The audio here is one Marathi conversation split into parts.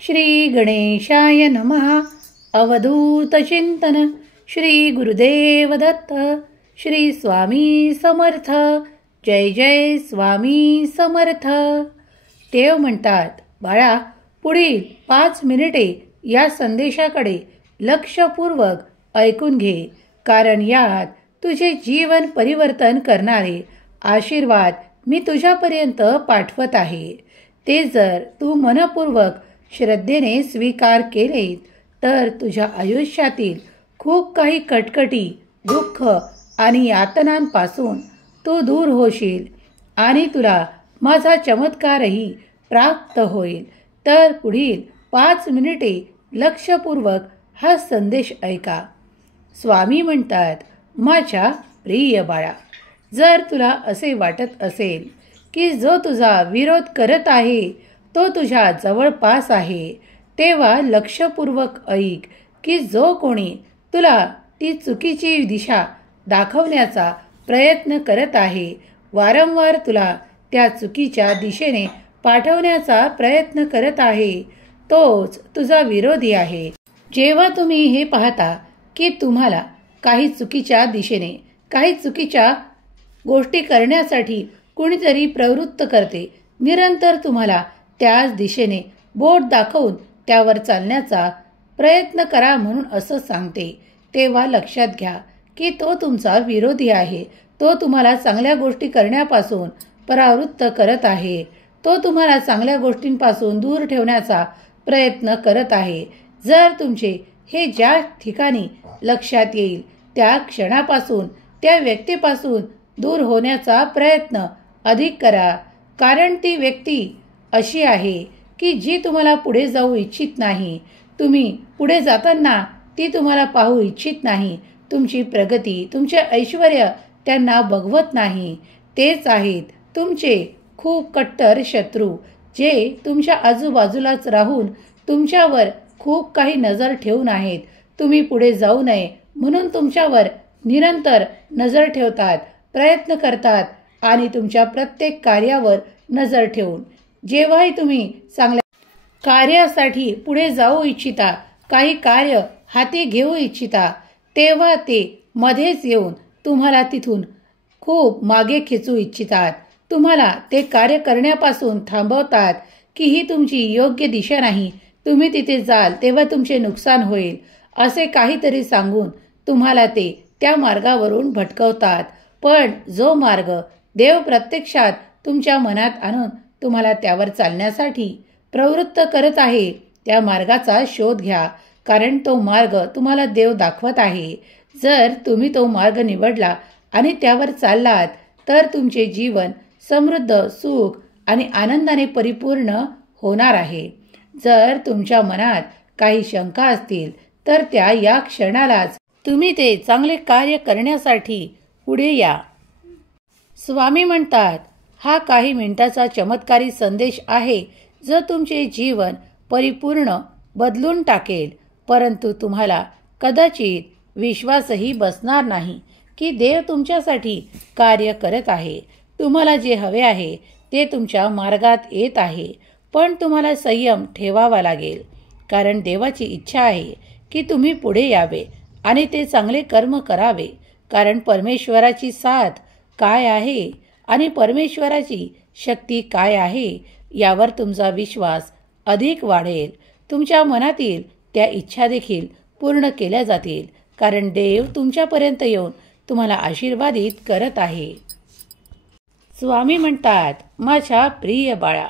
श्री गणेशाय नमः. अवधूत चिंतन. श्री गुरुदेव दत्त. श्री स्वामी समर्थ. जय जय स्वामी समर्थ. देव म्हणतात, बाळा, पुढील 5 मिनिटे या संदेशाकडे लक्षपूर्वक ऐकून घे, कारण यात तुझे जीवन परिवर्तन करणारे आशीर्वाद मी तुझ्यापर्यंत पाठवत आहे. ते जर तू मनपूर्वक श्रद्धेने स्वीकार केले तर तुझ्या आयुष्यातील खूप काही कटकटी, दुःख आणि यातनांपासून तू दूर होशील आणि तुला माझा चमत्कारही प्राप्त होईल. तर पुढील 5 मिनिटे लक्षपूर्वक हा संदेश ऐका. स्वामी म्हणतात, माझ्या प्रिय बाळा, जर तुला असे वाटत असेल की जो तुझा विरोध करत आहे तो तुझ्या जवळपास आहे, तेव्हा लक्षपूर्वक ऐक की जो कोणी तुला ती चुकीची दिशा दाखवण्याचा प्रयत्न करत आहे, वारंवार तुला त्या चुकीच्या दिशेने पाठवण्याचा प्रयत्न करत आहे, तोच तुझा विरोधी आहे. जेव्हा तुम्ही हे पाहता की तुम्हाला काही चुकीच्या दिशेने, काही चुकीच्या गोष्टी करण्यासाठी कुणीतरी प्रवृत्त करते, निरंतर तुम्हाला त्याच दिशेने बोट दाखवून त्यावर चालण्याचा प्रयत्न करा म्हणून असं सांगते, तेव्हा लक्षात घ्या की तो तुमचा विरोधी आहे. तो तुम्हाला चांगल्या गोष्टी करण्यापासून परावृत्त करत आहे. तो तुम्हाला चांगल्या गोष्टींपासून दूर ठेवण्याचा प्रयत्न करत आहे. जर तुमचे हे ज्या ठिकाणी लक्षात येईल त्या क्षणापासून, त्या व्यक्तीपासून दूर होण्याचा प्रयत्न अधिक करा, कारण ती व्यक्ती अशी आहे की जी तुम्हाला पुढे जाऊ इच्छित नाही. तुम्ही पुढे जाताना ती तुम्हाला पाहू इच्छित नाही. तुमची प्रगती, तुमचे ऐश्वर्य त्यांना बघवत नाही. तेच आहेत तुमचे खूप कट्टर शत्रू, जे तुमच्या आजूबाजूलाच राहून तुमच्यावर खूप काही नजर ठेवून आहेत. तुम्ही पुढे जाऊ नये म्हणून तुमच्यावर निरंतर नजर ठेवतात, प्रयत्न करतात आणि तुमच्या प्रत्येक कार्यावर नजर ठेवून जेव्हाही तुम्ही चांगल्या कार्यासाठी पुढे जाऊ इच्छिता, काही कार्य हाती घेऊ इच्छिता, तेव्हा ते मध्येच येऊन तुम्हाला तिथून खूप मागे खेचू इच्छितात. तुम्हाला ते कार्य करण्यापासून थांबवतात की ही तुमची योग्य दिशा नाही, तुम्ही तिथे जाल तेव्हा तुमचे नुकसान होईल, असे काहीतरी सांगून तुम्हाला ते त्या मार्गावरून भटकवतात. पण जो मार्ग देव प्रत्यक्षात तुमच्या मनात आणून तुम्हाला त्यावर चालण्यासाठी प्रवृत्त करत आहे, त्या मार्गाचा शोध घ्या, कारण तो मार्ग तुम्हाला देव दाखवत आहे. जर तुम्ही तो मार्ग निवडला आणि त्यावर चाललात तर तुमचे जीवन समृद्ध, सुख आणि आनंदाने परिपूर्ण होणार आहे. जर तुमच्या मनात काही शंका असतील तर त्या या क्षणालाच तुम्ही ते चांगले कार्य करण्यासाठी पुढे या. स्वामी म्हणतात, हा काही मिनिटाचा चमत्कारी संदेश आहे जो तुमचे जीवन परिपूर्ण बदलून टाकेल. परंतु तुम्हाला कदाचित विश्वासही बसणार नाही की देव तुमच्यासाठी कार्य करत आहे. तुम्हाला जे हवे आहे ते तुमच्या मार्गात येत आहे, पण तुम्हाला संयम ठेवावा लागेल, कारण देवाची इच्छा आहे की तुम्ही पुढे यावे आणि ते चांगले कर्म करावे. कारण परमेश्वराची साथ काय आहे आणि परमेश्वराची शक्ती काय आहे यावर तुमचा विश्वास अधिक वाढेल. तुमच्या मनातील त्या इच्छा देखील पूर्ण केल्या जातील, कारण देव तुमच्यापर्यंत येऊन तुम्हाला आशीर्वादित करत आहे. स्वामी म्हणतात, माझ्या प्रिय बाळा,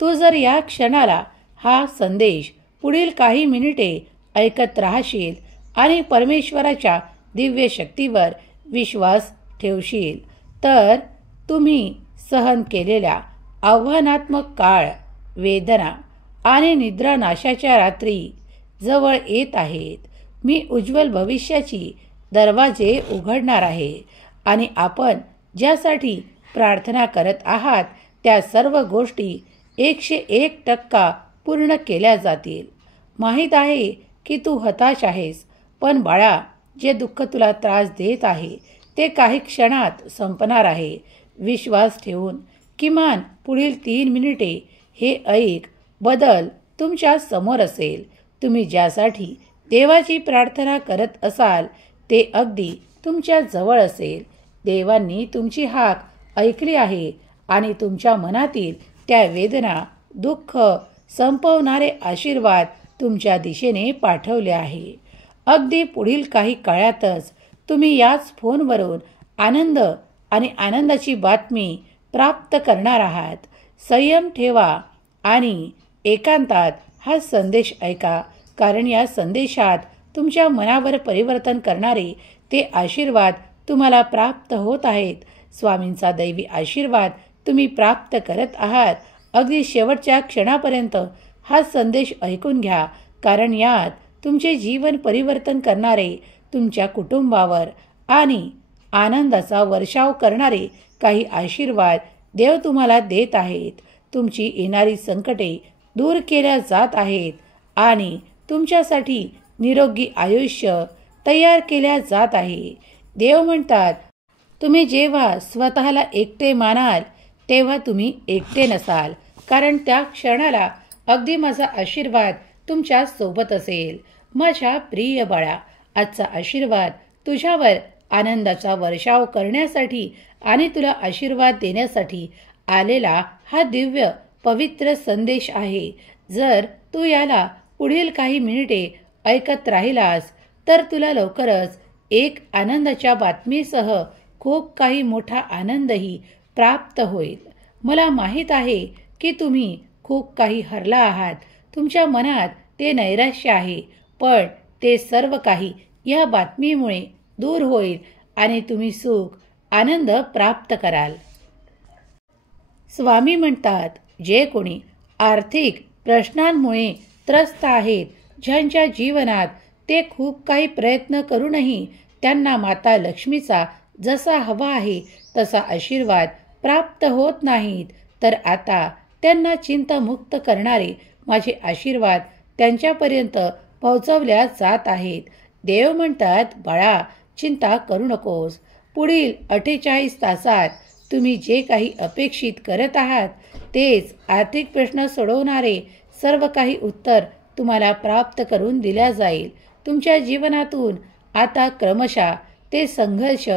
तू जर या क्षणाला हा संदेश पुढील काही मिनिटे ऐकत राहशील आणि परमेश्वराच्या दिव्य शक्तीवर विश्वास ठेवशील तर तुम्ही सहन केलेल्या आव्हानात्मक काळ, वेदना आणि निद्रानाशाच्या रात्री जवळ येत आहेत. मी उज्ज्वल भविष्याची दरवाजे उघडणार आहे आणि आपण ज्यासाठी प्रार्थना करत आहात त्या सर्व गोष्टी 101% पूर्ण केल्या जातील. माहीत आहे की तू हताश आहेस, पण बाळा, जे दुःख तुला त्रास देत आहे ते काही क्षणात संपणार आहे. विश्वास ठेवून किमान पुढील 3 मिनिटे हे ऐक. बदल तुमच्या समोर असेल. तुम्ही ज्यासाठी देवाची प्रार्थना करत असाल ते अगदी तुमच्या जवळ असेल. देवांनी तुमची हाक ऐकली आहे आणि तुमच्या मनातील त्या वेदना, दुःख संपवणारे आशीर्वाद तुमच्या दिशेने पाठवले आहे. अगदी पुढील काही काळातच तुम्ही याच फोनवरून आनंद आणि आनंदाची बातमी प्राप्त करणार आहात. संयम ठेवा आणि एकांतात हा संदेश ऐका, कारण या संदेशात तुमच्या मनावर परिवर्तन करणारे ते आशीर्वाद तुम्हाला प्राप्त होत आहेत. स्वामींचा दैवी आशीर्वाद तुम्ही प्राप्त करत आहात. अगदी शेवटच्या क्षणापर्यंत हा संदेश ऐकून घ्या, कारण यात तुमचे जीवन परिवर्तन करणारे, तुमच्या कुटुंबावर आणि आनंदाचा वर्षाव करणारे काही आशीर्वाद देव तुम्हाला देत आहेत. तुमची येणारी संकटे दूर केल्या जात आहेत आणि तुमच्यासाठी निरोगी आयुष्य तयार केल्या जात आहे. देव म्हणतात, तुम्ही जेव्हा स्वतःला एकटे मानाल तेव्हा तुम्ही एकटे नसाल, कारण त्या क्षणाला अगदी माझा आशीर्वाद तुमच्या सोबत असेल. माझ्या प्रिय बाळा, आजचा आशीर्वाद तुझ्यावर आनंदाचा वर्षाव करण्यासाठी आणि तुला आशीर्वाद देण्यासाठी आलेला हा दिव्य पवित्र संदेश आहे. जर तू याला पुढील काही मिनिटे ऐकत राहिलास तर तुला लवकरच एक आनंदाच्या बातमीसह खूप काही मोठा आनंदही प्राप्त होईल. मला माहीत आहे की तुम्ही खूप काही हरला आहात. तुमच्या मनात ते नैराश्य आहे, पण ते सर्व काही या बातमीमुळे दूर होईल आणि तुम्ही सुख, आनंद प्राप्त कराल. स्वामी म्हणतात, जे कोणी आर्थिक प्रश्नांमुळे त्रस्त आहेत, ज्यांच्या जीवनात ते खूप काही प्रयत्न करूनही त्यांना माता लक्ष्मीचा जसा हवा आहे तसा आशीर्वाद प्राप्त होत नाहीत, तर आता त्यांना चिंतामुक्त करणारे माझे आशीर्वाद त्यांच्यापर्यंत पोहोचवल्या जात आहेत. देव म्हणतात, बाळा, चिंता करू नकोस. पुढील 48 तासात तुम्ही जे काही अपेक्षित करत आहात तेच आर्थिक प्रश्न सोडवणारे सर्व काही उत्तर तुम्हाला प्राप्त करून दिल्या जाईल. तुमच्या जीवनातून आता क्रमशः ते संघर्ष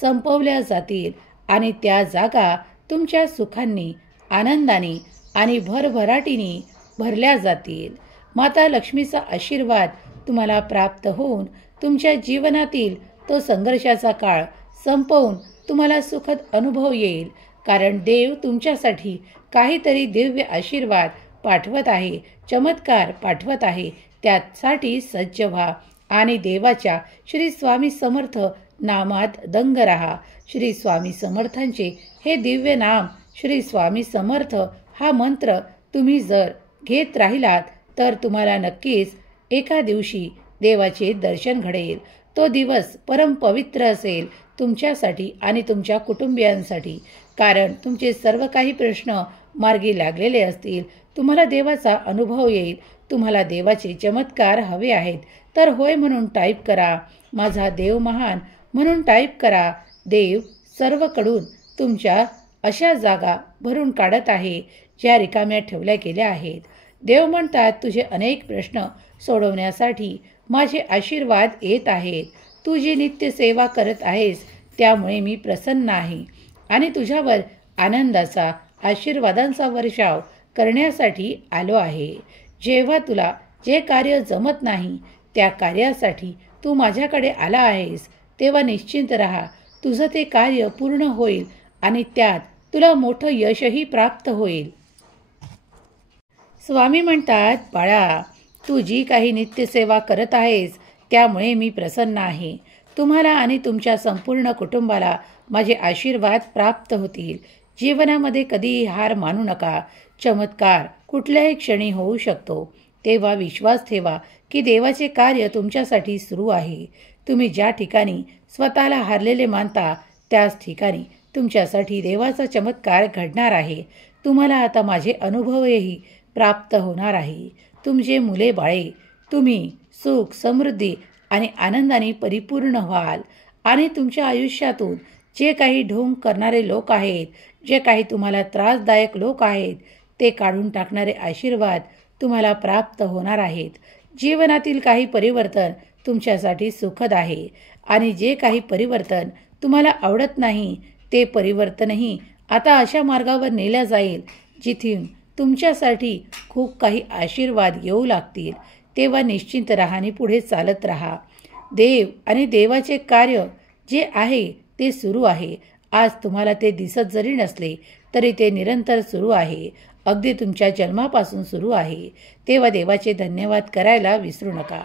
संपवल्या जातील आणि त्या जागा तुमच्या सुखांनी, आनंदाने आणि भरभराटीने भरल्या जातील. माता लक्ष्मीचा आशीर्वाद तुम्हाला प्राप्त होऊन तुमच्या जीवनातील तो संघर्षाचा काळ संपवून तुम्हाला सुखद अनुभव येईल, कारण देव तुमच्यासाठी काहीतरी दिव्य आशीर्वाद पाठवत आहे, चमत्कार पाठवत आहे. त्यासाठी सज्ज व्हा आणि देवाच्या श्री स्वामी समर्थ नामात दंग रहा. श्री स्वामी समर्थांचे हे दिव्य नाम, श्री स्वामी समर्थ हा मंत्र तुम्ही जर घेत राहिलात तर तुम्हाला नक्कीच एका दिवशी देवाचे दर्शन घडेल. तो दिवस परम पवित्र असेल तुमच्यासाठी आणि तुमच्या कुटुंबियांसाठी, कारण तुमचे सर्व काही प्रश्न मार्गी लागलेले असतील. तुम्हाला देवाचा अनुभव येईल. तुम्हाला देवाचे चमत्कार हवे आहेत तर होय म्हणून टाईप करा. माझा देव महान म्हणून टाईप करा. देव सर्वकडून तुमच्या अशा जागा भरून काढत आहे ज्या रिकाम्या ठेवल्या गेल्या आहेत. देव म्हणतात, तुझे अनेक प्रश्न सोडवण्यासाठी माझे आशीर्वाद येत आहेत. तू जी नित्य सेवा करत आहेस त्यामुळे मी प्रसन्न आहे आणि तुझ्यावर आनंदाचा, आशीर्वादांचा वर्षाव करण्यासाठी आलो आहे. जेव्हा तुला जे कार्य जमत नाही त्या कार्यासाठी तू माझ्याकडे आला आहेस, तेव्हा निश्चिंत राहा. तुझं ते कार्य पूर्ण होईल आणि त्यात तुला मोठं यशही प्राप्त होईल. स्वामी म्हणतात, बाळा, तू जी काही नित्यसेवा करत आहेस त्यामुळे मी प्रसन्न आहे. तुम्हाला आणि तुमच्या संपूर्ण कुटुंबाला माझे आशीर्वाद प्राप्त होतील. जीवनामध्ये कधीही हार मानू नका. चमत्कार कुठल्याही क्षणी होऊ शकतो. तेव्हा विश्वास ठेवा की देवाचे कार्य तुमच्यासाठी सुरू आहे. तुम्ही ज्या ठिकाणी स्वतःला हारलेले मानता त्याच ठिकाणी तुमच्यासाठी देवाचा चमत्कार घडणार आहे. तुम्हाला आता माझे अनुभवही प्राप्त होणार आहे. तुमचे मुले बाळे, तुम्ही सुख, समृद्धी आणि आनंदाने परिपूर्ण व्हाल आणि तुमच्या आयुष्यातून जे काही ढोंग करणारे लोक आहेत, जे काही तुम्हाला त्रासदायक लोक आहेत, ते काढून टाकणारे आशीर्वाद तुम्हाला प्राप्त होणार आहेत. जीवनातील काही परिवर्तन तुमच्यासाठी सुखद आहे आणि जे काही परिवर्तन तुम्हाला आवडत नाही ते परिवर्तनही आता अशा मार्गावर नेल्या जाईल जिथून तुमच्यासाठी खूप काही आशीर्वाद येऊ लागतील. तेव्हा निश्चिंत राहा आणि पुढे चालत राहा. देव आणि देवाचे कार्य जे आहे ते सुरू आहे. आज तुम्हाला ते दिसत जरी नसले तरी ते निरंतर सुरू आहे. अगदी तुमच्या जन्मापासून सुरू आहे. तेव्हा देवाचे धन्यवाद करायला विसरू नका.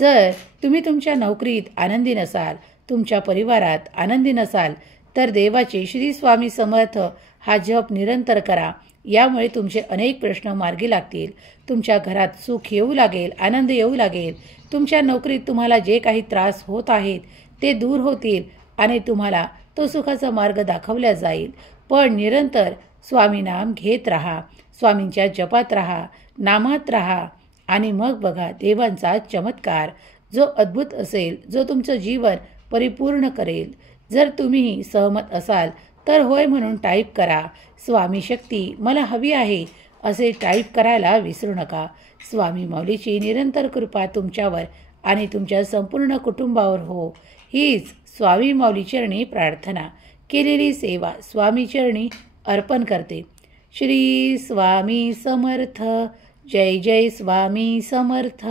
जर तुम्ही तुमच्या नोकरीत आनंदी नसाल, तुमच्या परिवारात आनंदी नसाल तर देवाचे श्री स्वामी समर्थ हा जप निरंतर करा. यामुळे तुमचे अनेक प्रश्न मार्गी लागतील. तुमच्या घरात सुख येऊ लागेल, आनंद येऊ लागेल. तुमच्या नोकरीत तुम्हाला जे काही त्रास होत आहेत ते दूर होतील आणि तुम्हाला तो सुखाचा मार्ग दाखवला जाईल. पण निरंतर स्वामी नाम घेत राहा, स्वामींच्या जपात राहा, नामात राहा आणि मग बघा देवांचा चमत्कार जो अद्भुत असेल, जो तुमचं जीवन परिपूर्ण करेल. जर तुम्ही सहमत असाल तर होय म्हणून टाईप करा. स्वामी शक्ती मला हवी आहे असे टाईप करायला विसरू नका. स्वामी माऊलीची निरंतर कृपा तुमच्यावर आणि तुमच्या संपूर्ण कुटुंबावर हो, हीच स्वामी माऊली चरणी प्रार्थना. केलेली सेवा स्वामी चरणी अर्पण करते. श्री स्वामी समर्थ. जय जय स्वामी समर्थ.